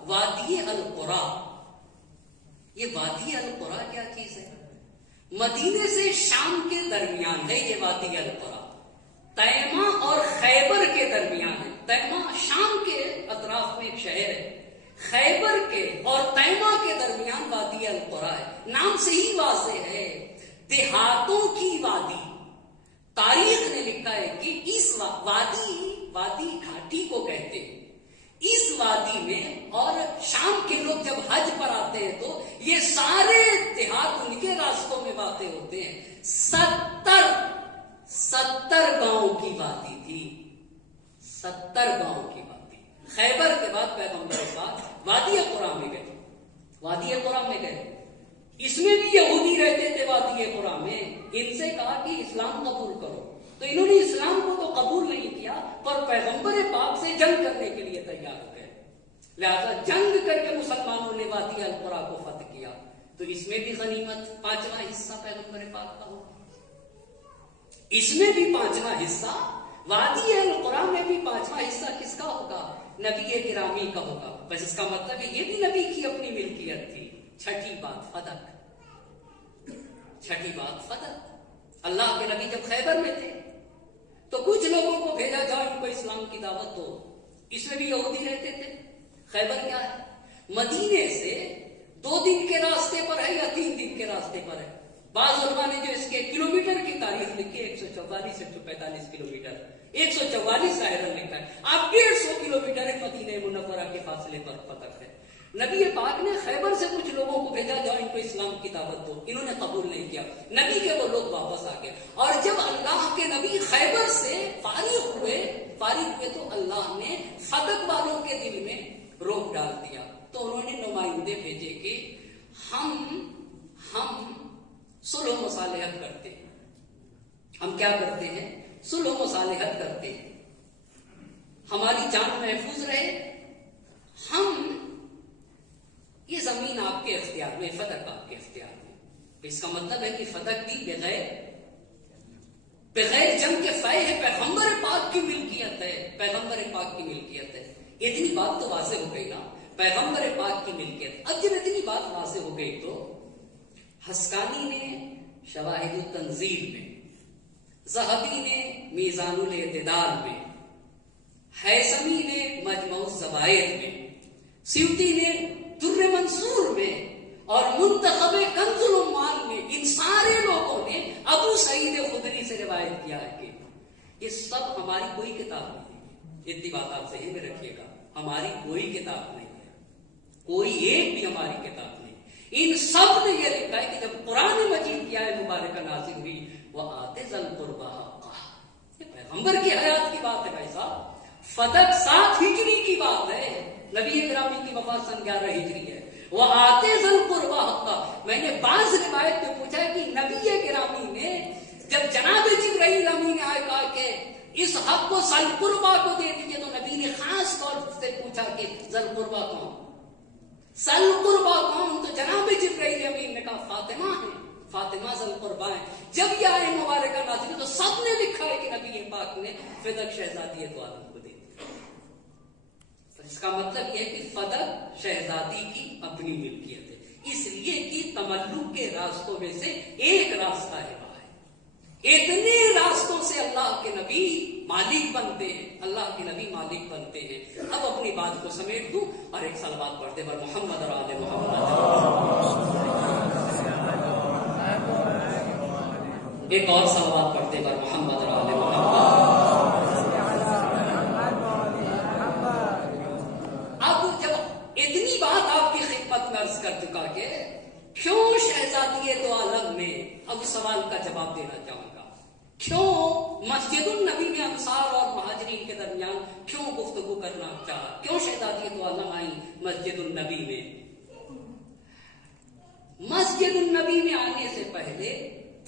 وادی القرا. یہ وادی القرا کیا چیز ہے؟ مدینے سے شام کے درمیان ہے یہ وادی القرا. تیمہ اور خیبر کے درمیان ہے. تیمہ شام کے اطراف میں ایک شہر ہے, خیبر کے اور تیمہ کے درمیان وادی القرا ہے. نام سے ہی واضح ہے, دیہاتوں کی وادی. تاریخ نے لکھا ہے کہ اس وادی گھاٹی کو کہتے ہیں. اس وادی میں اور شام کے لوگ جب حج پر آتے ہیں تو یہ سارے دیہات ان کے راستوں میں واقع ہوتے ہیں. 70 گاؤں کی وادی تھی, 70 گاؤں کی وادی. خیبر کے بعد پیغمبر پاک وادی قرا میں گئے. اس میں بھی یہودی رہتے تھے وادی قرا میں. ان سے کہا کہ اسلام قبول کرو, تو انہوں نے اسلام کو تو قبول نہیں کیا پر پیغمبر پاک سے جنگ کرنے کے لیے تیار ہو گئے. لہذا جنگ کر کے مسلمانوں نے وادی القرا کو فتح کیا. تو اس میں بھی غنیمت 5واں حصہ پیغمبر پاک کا ہوگا. اس میں بھی 5واں حصہ, وادی القرا میں بھی 5واں حصہ کس کا ہوگا؟ نبی گرامی کا ہوگا. بس اس کا مطلب ہے یہ بھی نبی کی اپنی ملکیت تھی. چھٹی بات فتح. اللہ کے نبی جب خیبر میں تھے تو کچھ لوگوں کو بھیجا جاؤ ان کو اسلام کی دعوت دو. اس میں بھی یہودی رہتے تھے. خیبر کیا ہے؟ مدینے سے 2 دن کے راستے پر ہے یا 3 دن کے راستے پر ہے. بعض علماء نے جو اس کے کلومیٹر کی تاریخ لکھی ہے 144 سے 145 کلومیٹر, 144 کا ایرر لکھا ہے. آپ 150 کلومیٹر مدینہ منورہ کے فاصلے پر فتح ہے. نبی پاک نے خیبر سے کچھ لوگوں کو بھیجا, جاؤ ان کو اسلام کی دعوت دو. انہوں نے قبول نہیں کیا. نبی کے وہ لوگ واپس آ گئے, اور جب اللہ کے نبی خیبر سے فارغ ہوئے تو اللہ نے فتح والوں کے دل میں روک ڈال دیا. تو انہوں نے نمائندے بھیجے کہ ہم صلح و مصالحت کرتے ہیں. ہم کیا کرتے ہیں؟ صلح و مصالحت کرتے ہیں. ہماری جان محفوظ رہے. ہم یہ زمین آپ کے اختیار میں, فتح آپ کے اختیار میں. اس کا مطلب ہے کہ فتح کی بغیر جنگ کے فائدے ہے, پیغمبر پاک کی ملکیت ہے, پیغمبر پاک کی ملکیت ہے. اتنی بات تو واضح ہو گئی نا, پیغمبر پاک کی ملکیت. اب جب اتنی بات واضح ہو گئی تو حسکانی نے شواہد التنزیل میں, ذہبی نے میزان الاعتدال میں, حیثمی نے مجموع الزوائد میں, سیوطی نے در منصور میں, اور منتخب کنز العمال میں, ان سارے لوگوں نے ابو سعید خدری سے روایت کیا ہے کہ یہ سب ہماری کوئی کتاب نہیں ہے. اتنی بات آپ ذہن میں رکھیے گا, ہماری کوئی کتاب نہیں ہے, کوئی ایک بھی ہماری کتاب نہیں. ان سب نے یہ لکھا ہے کہ جب قرآن مجید کی آیت مبارکہ نازل ہوئی, وہ آتے ذل قربا حقہ, یہ پیغمبر کی حیات کی بات ہے بھائی صاحب. فتح 7 ہجری کی بات ہے, نبی گرامی کی وفات سن 11 ہجری ہے. وہ آتے ذل قربا حقہ. میں نے بعض روایت میں پوچھا ہے کہ نبی گرامی نے جب جناب جبرائیل امین آئے کہا کہ اس حق کو ذل قربا کو دے دیجیے, تو نبی نے خاص طور سے پوچھا کہ ذل قربا کون, ذل قربا کون؟ تو جناب جبرائیل امین نے کہا فاطمہ ہے, فاطمہ ذل قربا ہے. جب یہ آئے مبارکہ نازل ہوئی تو سب نے لکھا ہے کہ نبی پاک نے فدق شہزادی دو عالم کو دے دیا. اس کا مطلب یہ ہے کہ فدق شہزادی کی اپنی ملکیت ہے, اس لیے کہ تملک کے راستوں میں سے ایک راستہ ہے. اتنے راستوں سے اللہ کے نبی مالک بنتے ہیں, اللہ کے نبی مالک بنتے ہیں. اب اپنی بات کو سمیٹ دوں اور ایک صلوات پڑھتے بر محمد اور آل محمد. ایک اور صلوات پڑھتے بر محمد اور آل محمد. اب جب اتنی بات آپ کی خدمت میں عرض کر چکا کہ کیوں شہزادی دو عالم میں, اب سوال کا جواب دینا چاہوں گا. کیوں مسجد النبی میں انصار اور مہاجرین کے درمیان کیوں گفتگو کرنا چاہا, کیوں شہزادی دو عالم آئی مسجد النبی میں؟ مسجد النبی میں آنے سے پہلے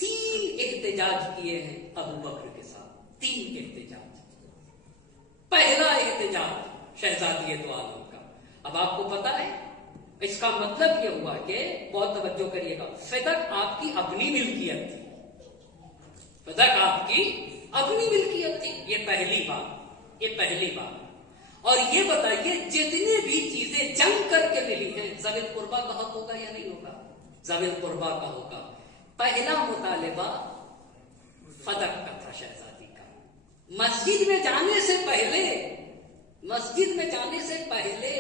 3 احتجاج کیے ہیں ابو بکر کے ساتھ. 3 احتجاج. پہلا احتجاج شہزادی دو عالم کا. اب آپ کو پتا ہے اس کا مطلب یہ ہوا کہ بہت توجہ کریے گا, فدق آپ کی اپنی ملکیت تھی, فدق آپ کی اپنی ملکیت تھی. یہ پہلی بات. اور یہ بتائیے جتنی بھی چیزیں جنگ کر کے ملی ہیں, ذوی القربہ کا حق ہوگا یا نہیں ہوگا؟ ذوی القربہ کا ہوگا. پہلا مطالبہ فدق کا تھا, شہزادی کا. مسجد میں جانے سے پہلے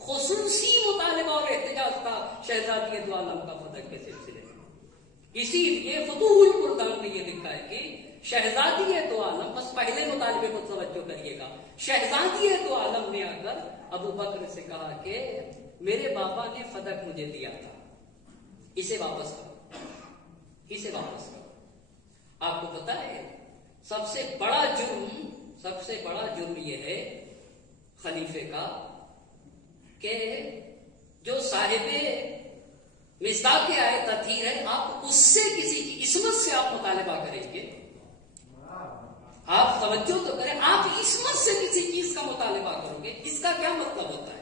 خصوصی مطالبہ اور احتجاج تھا شہزادی دو عالم کا فدق کے سلسلے میں. اسی لیے فتوح القرآن نے یہ لکھا ہے کہ شہزادی دو عالم, بس پہلے مطالبے کو توجہ کریے گا, شہزادی دو عالم نے آ کر ابو بکر سے کہا کہ میرے بابا نے فدق مجھے دیا تھا, اسے واپس کرو. آپ کو پتا ہے سب سے بڑا جرم یہ ہے خلیفے کا کہ جو صاحب مصداق آیت تطہیر ہے, آپ اس سے کسی کی عصمت سے آپ مطالبہ کریں گے. آپ توجہ تو کریں, آپ عصمت سے کسی چیز کا مطالبہ کرو گے. اس کا کیا مطلب ہوتا ہے؟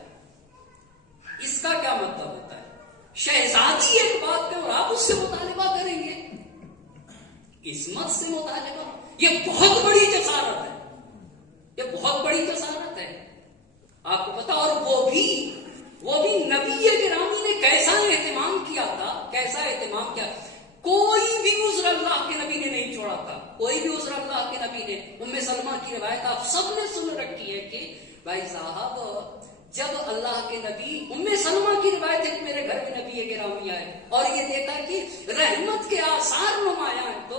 شہزادی ایک بات کریں اور آپ اس سے مطالبہ کریں گے, عصمت سے مطالبہ. یہ بہت بڑی جسارت ہے. آپ کو پتا, اور وہ بھی نبی گرامی نے کیسا اہتمام کیا تھا. کوئی بھی عذر اللہ کے نبی نے نہیں چھوڑا تھا, اللہ کے نبی نے. ام سلمہ کی روایت آپ سب نے سن رکھی ہے کہ بھائی صاحب جب اللہ کے نبی, ام سلمہ کی روایت ہے کہ میرے گھر میں نبی گرامی آئے اور یہ دیکھا کہ رحمت کے آثار نمایاں ہیں, تو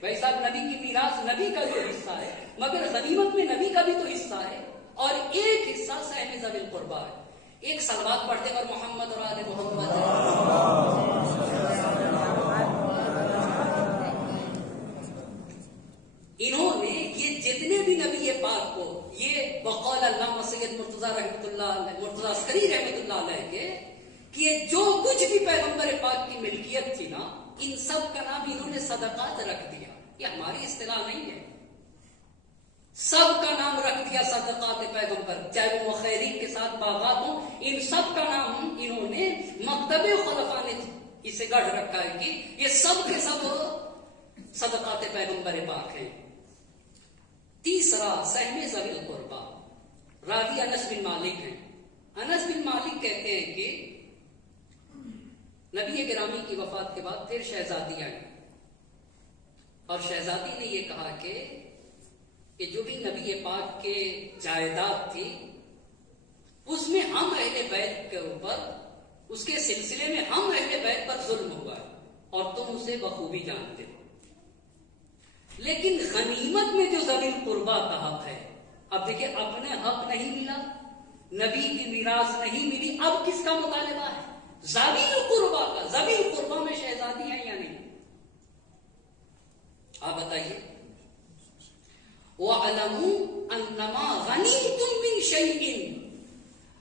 بھائی صاحب نبی کی میراث نبی کا جو حصہ ہے، مگر غنیمت میں نبی کا بھی تو حصہ ہے، اور ایک حصہ سہم ذوی القربا ہے. ایک صلوات پڑھتے اور محمد اور آل محمد. انہوں نے یہ جتنے بھی نبی پاک کو، یہ بقول علامہ سید مرتضیٰ رحمۃ اللہ علیہ، مرتضیٰ عسکری رحمۃ اللہ علیہ کے، کہ جو کچھ بھی پیغمبر پاک کی ملکیت تھی نا، ان سب کا نام انہوں نے صدقات رکھ دیا. یہ ہماری اصطلاح نہیں ہے، سب کا نام رکھ دیا صدقات پیغمبر، چاہے وہ خیرین کے ساتھ باغات ہوں، ان سب کا نام انہوں نے مکتب خلفاء نے اسے گڑھ رکھا ہے کہ یہ سب کے سب صدقات پیغمبر پاک ہیں. تیسرا سہم ذوی القربا، راوی انس بن مالک ہیں. انس بن مالک کہتے ہیں کہ نبی گرامی کی وفات کے بعد پھر شہزادی آئی، اور شہزادی نے یہ کہا کہ جو بھی نبی پاک کے جائیداد تھی اس میں ہم اہل بیت کے اوپر، اس کے سلسلے میں ہم اہل بیت پر ظلم ہوا ہے اور تم اسے بخوبی جانتے ہو، لیکن غنیمت میں جو ذوی القربا کا حق ہے، اب دیکھیں اپنے حق نہیں ملا، نبی کی میراث نہیں ملی، اب کس کا مطالبہ ہے؟ ذوی القربا کا. ذوی القربا میں شہزادی ہیں یا نہیں؟ آپ بتائیے. وَاعْلَمُوا أَنَّمَا غَنِمْتُم مِّن شَيْءٍ،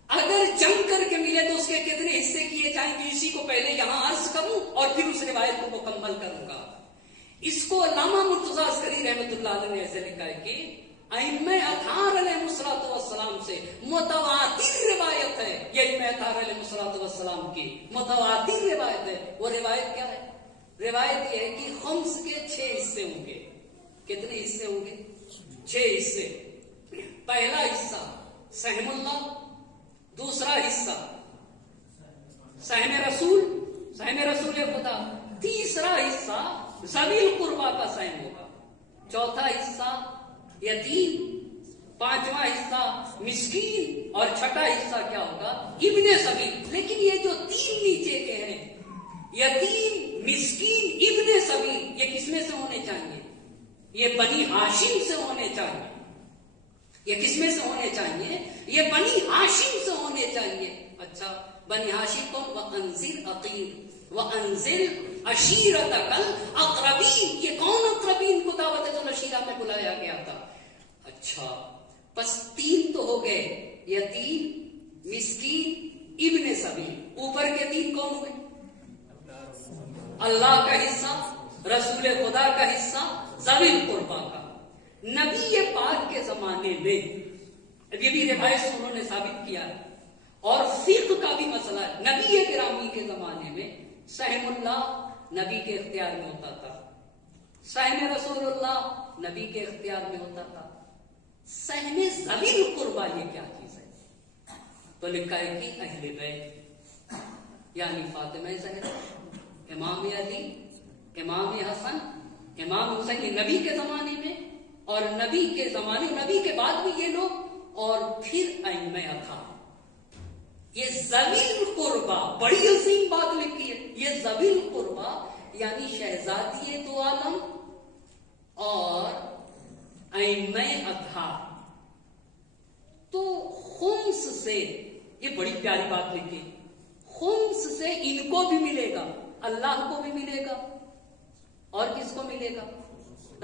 اگر جم کر کے ملے تو اس کے کتنے حصے کیے جائیں گے، اسی کو پہلے یہاں عرض کروں اور پھر اس روایت کو مکمل کروں گا. اس کو علامہ مرتضیٰ عسکری رحمۃ اللہ علیہ نے ایسے لکھا ہے کہ ائمہ اطہار علیہ الصلوۃ والسلام سے متواتر روایت ہے، یہ ائمہ اطہار علیہ الصلوۃ والسلام کی متواتر روایت ہے. وہ روایت کیا ہے؟ روایت یہ ہے کہ خمس کے 6 حصے ہوں گے. کتنے حصے ہوں گے؟ 6 حصے. پہلا حصہ سہم اللہ، دوسرا حصہ سہم رسول خدا، تیسرا حصہ ذوی القربا کا سہم ہوگا، چوتھا حصہ یتیم، پانچواں حصہ مسکین، اور چھٹا حصہ کیا ہوگا؟ ابن سبیل. لیکن یہ جو 3 نیچے کے ہیں، یتیم، مسکین، ابن سبیل، یہ کس میں سے ہونے چاہیے؟ یہ بنی ہاشم سے ہونے چاہیے. یہ کس میں سے ہونے چاہیے؟ یہ بنی ہاشم سے ہونے چاہیے. اچھا، بنی ہاشم کون؟ وَأَنذِرْ عَقِيلٌ وَأَنذِرْ عَشِيرَتَكَ الْأَقْرَبِينَ. یہ کون اقربین کو دعوت العشیرہ میں بلایا گیا تھا؟ اچھا، پس 3 تو ہو گئے، یتیم، مسکین، ابن سبیل. اوپر کے 3 کون ہوئے؟ اللہ کا حصہ، رسول خدا کا حصہ، ذوی القربا کا. نبی پاک کے زمانے میں، یہ بھی روایت سے انہوں نے ثابت کیا ہے، اور فقہ کا بھی مسئلہ ہے. نبی گرامی کے زمانے میں سہم اللہ نبی کے اختیار میں ہوتا تھا، سہم رسول اللہ نبی کے اختیار میں ہوتا تھا. سہم ذوی القربا یہ کیا چیز ہے؟ تو لکھا ہے کہ اہل بیت، یعنی فاطمہ زہرا، امام علی، امام حسن، امام حسین، یہ نبی کے زمانے میں، اور نبی کے زمانے، نبی کے بعد بھی یہ لوگ، اور پھر ائمہ اطہار. یہ ذوی القربا بڑی عظیم بات لکھی ہے. یہ ذوی القربا یعنی شہزادی دو عالم اور ائمہ اطہار. تو خمس سے، یہ بڑی پیاری بات لکھی، خمس سے ان کو بھی ملے گا، اللہ کو بھی ملے گا، اور کس کو ملے گا؟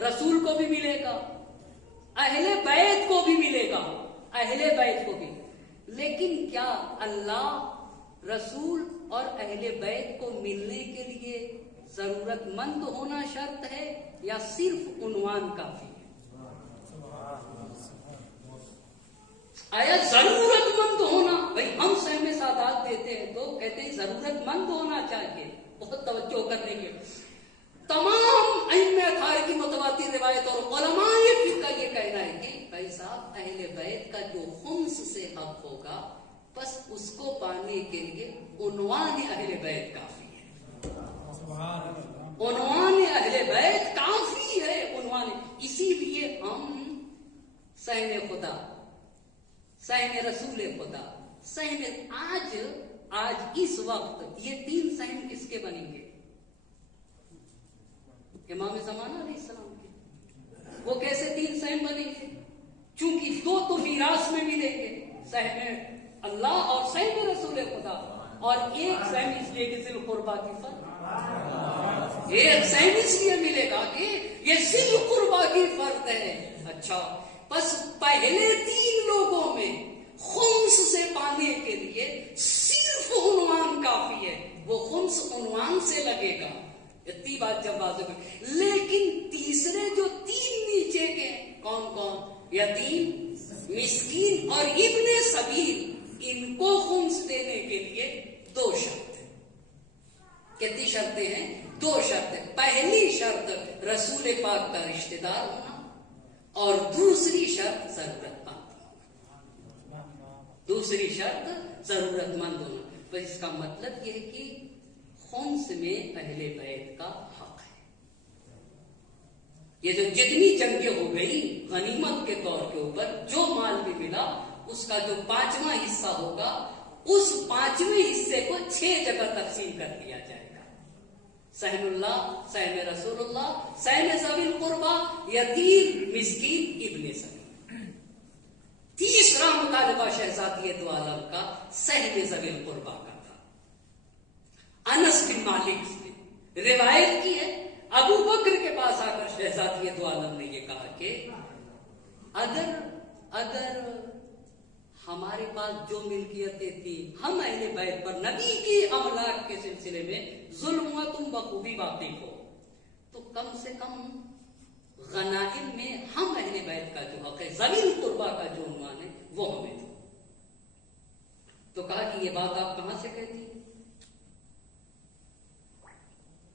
رسول کو بھی ملے گا، اہل بیت کو بھی ملے گا، اہل بیت کو بھی. لیکن کیا اللہ، رسول اور اہل بیت کو ملنے کے لیے ضرورت مند ہونا شرط ہے یا صرف عنوان کافی ہے؟ آیا ضرورت مند ہونا؟ بھائی ہم سہم سادات دیتے ہیں تو کہتے ہیں ضرورت مند ہونا چاہیے. بہت توجہ کرنے کے تمام ائمہ اطہار کی متواتر روایت اور علماء فقہ کا یہ کہنا ہے کہ بھائی صاحب اہل بیت کا جو خمس سے حق ہوگا، بس اس کو پانے کے لیے عنوان اہل بیت کافی ہے. عنوان اہل بیت کافی ہے، عنوان. اسی لیے ہم سہم خدا، سہم رسول خدا، سہم آج اس وقت یہ 3 سہم کس کے بنیں گے؟ امام زمانہ علیہ السلام کے، وہ کیسے 3 سہم بنیں گے؟ چونکہ 2 تو میراث میں ملیں گے، سہم اللہ اور سہم رسول خدا، اور 1 سہم اس لیے کہ ذی القربہ کی فرد، 1 سہم اس لیے ملے گا کہ یہ ذی القربہ کی فرد ہے۔ اچھا، بس پہلے 3 لوگوں میں خمس سے پانے کے لیے صرف عنوان کافی ہے، وہ خمس عنوان سے لگے گا، اتنی بات جب واضح ہے۔ لیکن تیسرے جو 3 نیچے کے کون کون؟ یتیم، مسکین اور ابن سبیل، ان کو خمس دینے کے لیے 2 شرط ہیں۔ کتنی شرطیں ہیں؟ 2 شرطیں۔ پہلی شرط رسول پاک کا رشتہ دار ہونا، اور دوسری شرط ضرورت مند ہونا۔ دوسری شرط ضرورت مند ہونا۔ تو اس کا مطلب یہ ہے کہ خمس میں اہل بیت کا حق ہے۔ یہ جو جتنی جنگیں ہو گئی غنیمت کے طور کے اوپر، جو مال بھی ملا اس کا جو 5واں حصہ ہوگا، اس 5ویں حصے کو 6 جگہ تقسیم کر دیا جائے گا۔ سہم اللہ، سہم رسول اللہ، سہم ذوی القربہ، یتیم، مسکین، ابن سبیل۔ تیسرا مطالبہ شہزادی دو عالم کا سہم ذوی القربہ کا تھا۔ انس بن مالک نے روایت کی ہے، ابو بکر کے پاس آ کر شہزادی دو عالم نے یہ کہا کہ اگر ہمارے پاس جو ملکیتیں تھیں، ہم اہل بیت پر نبی کی املاک کے سلسلے میں ظلم ہوا، تم بخوبی واقف ہو، تو کم سے کم غنائم میں ہم اہل بیت کا جو حق ہے، ذوی القربہ کا جو عنوان ہے، وہ ہمیں دو۔ تو کہا کہ یہ بات آپ کہاں سے کہتی ہیں؟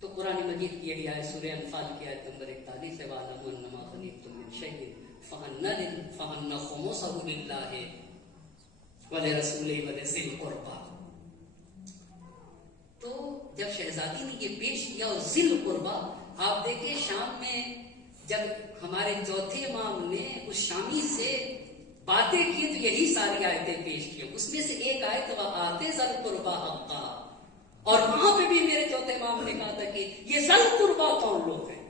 تو قرآن مجید کی یہی آیت سورہ انفال کی آیت نمبر 41 ہے، وَاعْلَمُوا أَنَّمَا غَنِمْتُم مِّن شَيْءٍ فَأَنَّ خُمُسَهُ لِلَّهِ وَلِرَسُولِهِ وَلِذِي الْقُرْبَىٰ۔ تو جب شہزادی نے یہ پیش کیا، اور ذی القربہ، آپ دیکھیں شام میں جب ہمارے چوتھے امام نے اس شامی سے باتیں کی تو یہی ساری آیتیں پیش کی، اس میں سے ایک آیت وَآتِ ذِی الْقُرْبَىٰ حَقَّهُ، اور وہاں پہ بھی میرے چوتھے امام نے کہا تھا کہ یہ ذی القربہ کون لوگ ہیں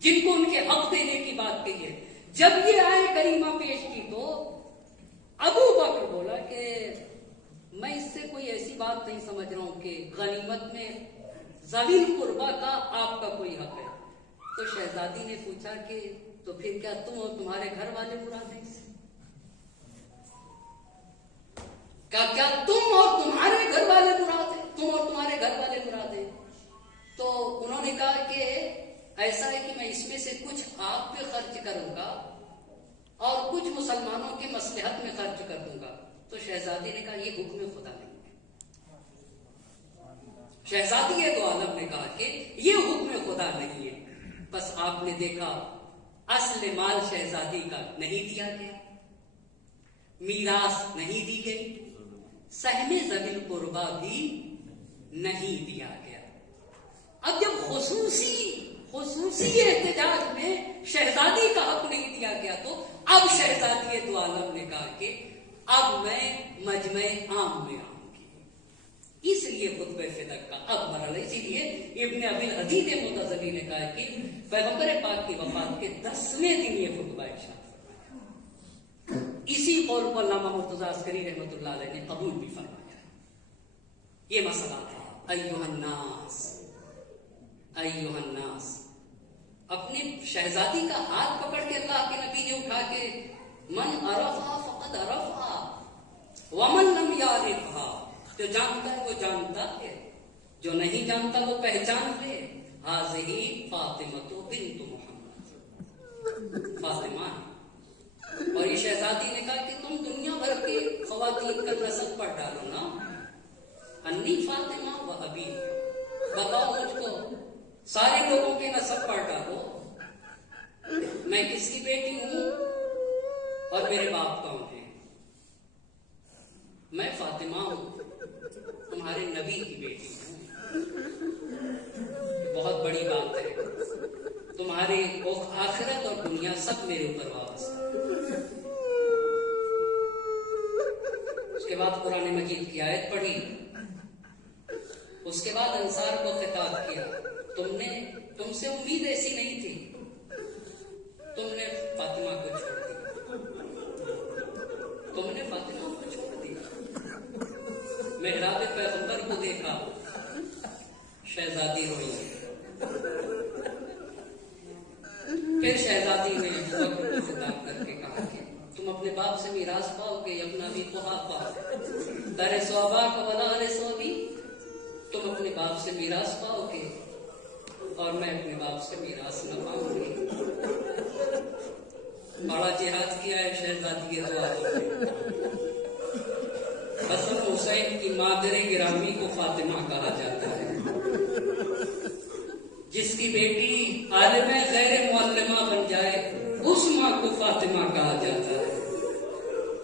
جن کو ان کے حق دینے کی بات کہی ہے۔ جب یہ آیت کریمہ پیش کی تو ابو بکر بولا کہ میں اس سے کوئی ایسی بات نہیں سمجھ رہا ہوں کہ غنیمت میں ذوی القربہ کا آپ کا کوئی حق ہے۔ تو شہزادی نے پوچھا کہ تو پھر کیا تم اور تمہارے گھر والے مراد ہیں؟ کیا تم اور تمہارے گھر والے مراد ہیں؟ تم اور تمہارے گھر والے مراد ہیں؟ تو انہوں نے کہا کہ ایسا ہے کہ میں اس میں سے کچھ آپ پہ خرچ کروں گا اور کچھ مسلمانوں کے مصلحت میں خرچ کر دوں گا۔ تو شہزادی نے کہا یہ حکم خدا نہیں ہے۔ شہزادی دو عالم نے کہا کہ یہ حکم خدا نہیں ہے۔ بس آپ نے دیکھا اصل مال شہزادی کا نہیں دیا گیا، میراث نہیں دی گئی، سہم ذوی القربہ بھی نہیں دیا گیا۔ اب جب خصوصی احتجاج میں شہزادی کا حق نہیں دیا گیا تو اب شہزادی دو عالم نے کہا کہ اب میں مجمع عام میں آؤں گی، اس لیے خطبہ فدق کا اب مرحلہ۔ اسی لیے ابن ابی الحدید متزلی نے کہا کہ پیغمبر پاک کی وفات کے 10ویں دن یہ خطبہ ارشاد فرمایا۔ اسی قول کو علامہ مرتضیٰ عسکری رحمۃ اللہ علیہ نے قبول بھی فرمایا۔ یہ مسئلہ تھا ایھا الناس، ایھا الناس۔ اپنی شہزادی کا ہاتھ پکڑ کے اللہ کے نبی نے اٹھا کے من عرفہا فقد عرفہا ومن لم یعرفہا، جو جانتا ہے وہ جانتا ہے، جو نہیں جانتا وہ پہچان لے۔ ھذہ فاطمہ بنت محمد، فاطمہ۔ اور یہ شہزادی نے کہا کہ تم دنیا بھر کی خواتین کا نسل پڑھ ڈالو نا، انی فاطمہ و ابی، بتاؤ مجھ کو سارے لوگوں کے نسب پڑھ ڈالو، میں کس کی بیٹی ہوں اور میرے باپ کون ہیں؟ میں فاطمہ ہوں، تمہارے نبی کی بیٹی ہوں۔ بہت بڑی بات ہے، تمہاری آخرت اور دنیا سب میرے اوپر وابستہ ہے۔ اس کے بعد قرآن مجید کی آیت پڑھی، اس کے بعد انصار کو خطاب کیا، تم نے تم سے امید ایسی نہیں تھی، تم نے فاطمہ کو چھوڑ دیا، تم نے فاطمہ کو چھوڑ دیا۔ محراب پیغمبر کو دیکھا، شہزادی ہوئی، پھر شہزادی نے بکر کو خطاب کر کے کہا کہ تم اپنے باپ سے میراث پاؤ گے، ابن ابی قحافہ ترث اباک ولا ارث ابی، تم اپنے باپ سے میراث پاؤ گے اور میں اپنے باپ سے میراث نہ پاؤں گی۔ بڑا جہاد کیا ہے شہزادی کے دوارے۔ حسن حسین کی مادر گرامی کو فاطمہ کہا جاتا ہے، جس کی بیٹی عالمہ غیر معلمہ بن جائے اس ماں کو فاطمہ کہا جاتا ہے،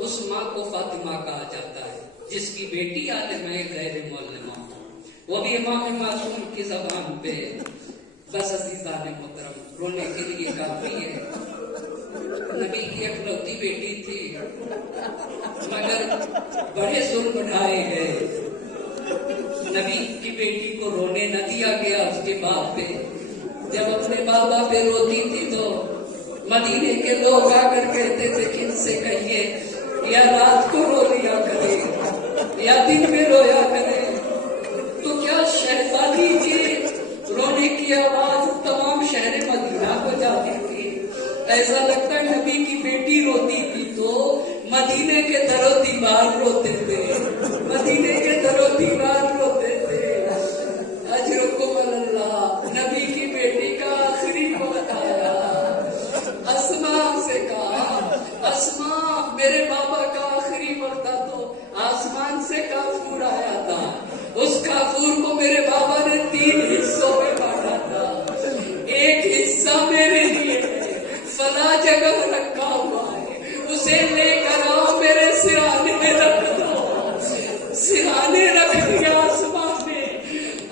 اس ماں کو فاطمہ کہا جاتا ہے جس کی بیٹی عالمہ غیر معلمہ ہو، وہ بھی امام معصوم کی زبان پہ۔ بس عزیزان محترم، رونے کے لیے کافی ہے۔ نبی کی اکلوتی بیٹی تھی، مگر بڑے ظلم ڈھائے گئے۔ نبی کی بیٹی کو رونے نہ دیا گیا اس کے باپ پہ۔ جب اپنے بابا پہ روتی تھی تو مدینے کے لوگ آ کر کہتے تھے کہ ان سے کہیے یا رات کو رو لیا کرے یا دن میں رویا کرے۔ تو کیا شہزادی کے رونے کی آواز تمام شہر مدینہ کو جاتی تھی؟ ایسا لگتا ہے نبی کی بیٹی روتی تھی تو مدینے کے در و دیوار روتے تھے، مدینے کے در و دیوار روتے تھے۔ اجرکم اللہ، نبی کی بیٹی کا آخری وقت آیا، اسماء سے کہا اسماء میرے بابا کا آخری وقت تھا تو آسمان سے کافور آیا تھا، اس کافور کو میرے بابا نے 3 حصوں میں بانٹا تھا، ایک حصہ میرے لیے فلاں جگہ رکھا ہوا ہے، اسے لے کر آؤ میرے سرانے میں رکھ دو۔ سرانے رکھ دیا اسماء نے۔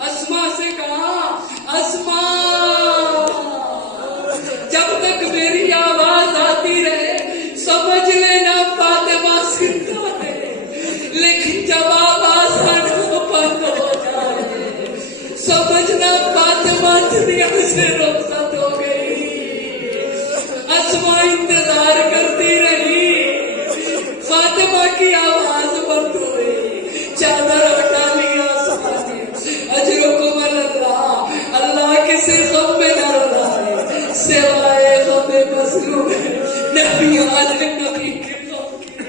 اسماء سے کہا اسماء جب تک میری آواز آتی رہے سمجھ لینا فاطمہ زندہ ہے، لیکن جب آواز آنا بند ہو جائے سمجھنا فاطمہ دنیا سے رخصت ہو گئی۔ اسماء انتظار کرتی رہی، فاطمہ کی آواز بند ہوئی، چادر ہٹا لیا اسماء نے۔ اجرکم اللہ، اللہ کسی غم میں نہ رہے سوائے غم مظلوم نبی والے نبی کے غم کی۔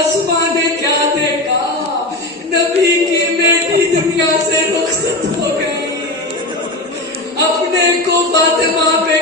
اسماء نے کیا دیکھا؟ نبی کی بیٹی دنیا سے رخصت ہو گئی، اپنے کو فاطمہ پہ